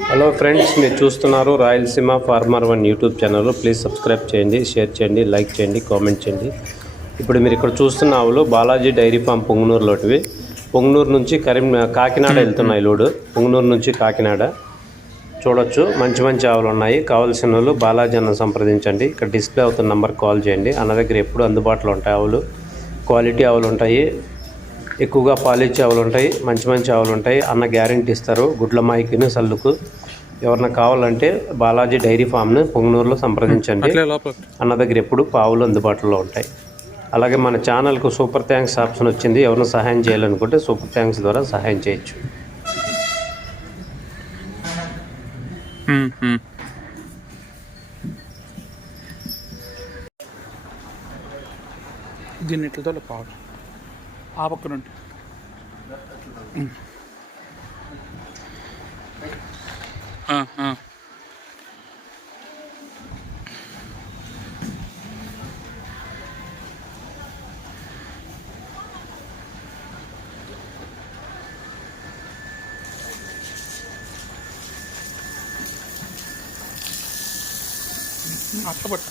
Hello friends, మీరు చూస్తున్నారు Rayalaseema farmer one YouTube channel. Please subscribe చేయండి, షేర్ చేయండి, లైక్ చేయండి, కామెంట్ చేయండి. ఇప్పుడు మీరు ఇక్కడ చూస్తున్న ఆవులు బాలాజీ డైరీ ఫామ్ పొంగనూరులోటివి. పొంగనూరు నుంచి కాకినాడ వెళ్తున్నాయి లోడు. పొంగనూరు నుంచి కాకినాడ చూడొచ్చు. మంచి మంచి ఆవులు ఉన్నాయి. కావాల్సిన వాళ్ళు బాలాజీ అన్న సంప్రదించండి. ఇక్కడ డిస్ప్లే అవుతున్న నెంబర్కి కాల్ చేయండి. అన్న దగ్గర ఎప్పుడు అందుబాటులో ఉంటాయి ఆవులు. క్వాలిటీ ఆవులు ఉంటాయి, ఎక్కువగా పాలిచ్చే ఆవులు ఉంటాయి, మంచి మంచి ఆవులు ఉంటాయి. అన్న గ్యారెంటీ ఇస్తారు. గుడ్ల మాయికిను సల్లుకు ఎవరన్నా కావాలంటే బాలాజీ డైరీ ఫామ్ను పొంగనూరులో సంప్రదించండి. అన్న దగ్గర ఎప్పుడు ఆవులు అందుబాటులో ఉంటాయి. అలాగే మన ఛానల్కు సూపర్ థ్యాంక్స్ ఆప్షన్ వచ్చింది. ఎవరైనా సహాయం చేయాలనుకుంటే సూపర్ థ్యాంక్స్ ద్వారా సహాయం చేయొచ్చు. దీన్ని ఇట్లతో పావు ఆ పక్కన అట్టబట్ట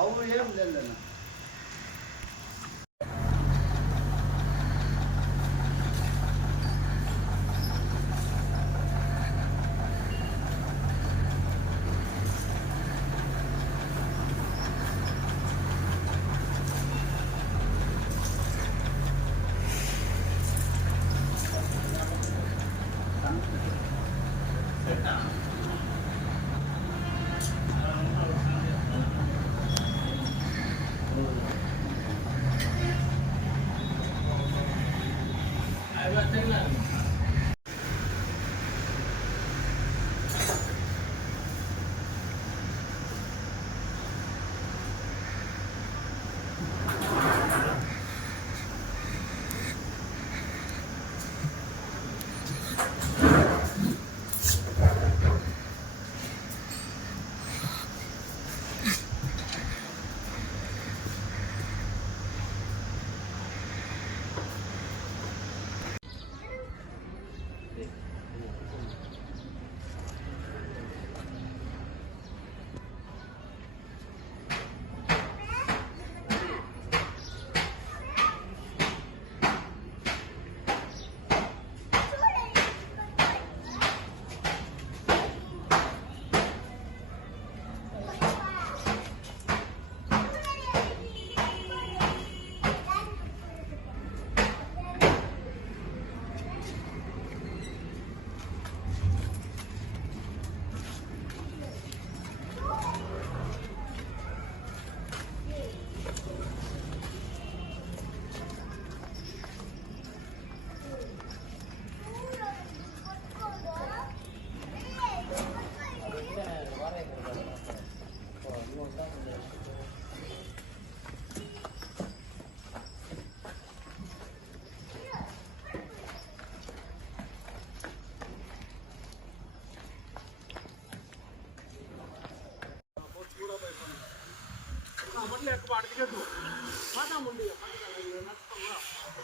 ಅವ್ರು ಹೇಳಿಲ್ಲ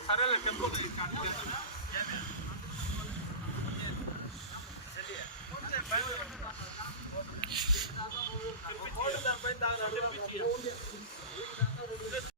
సరేలే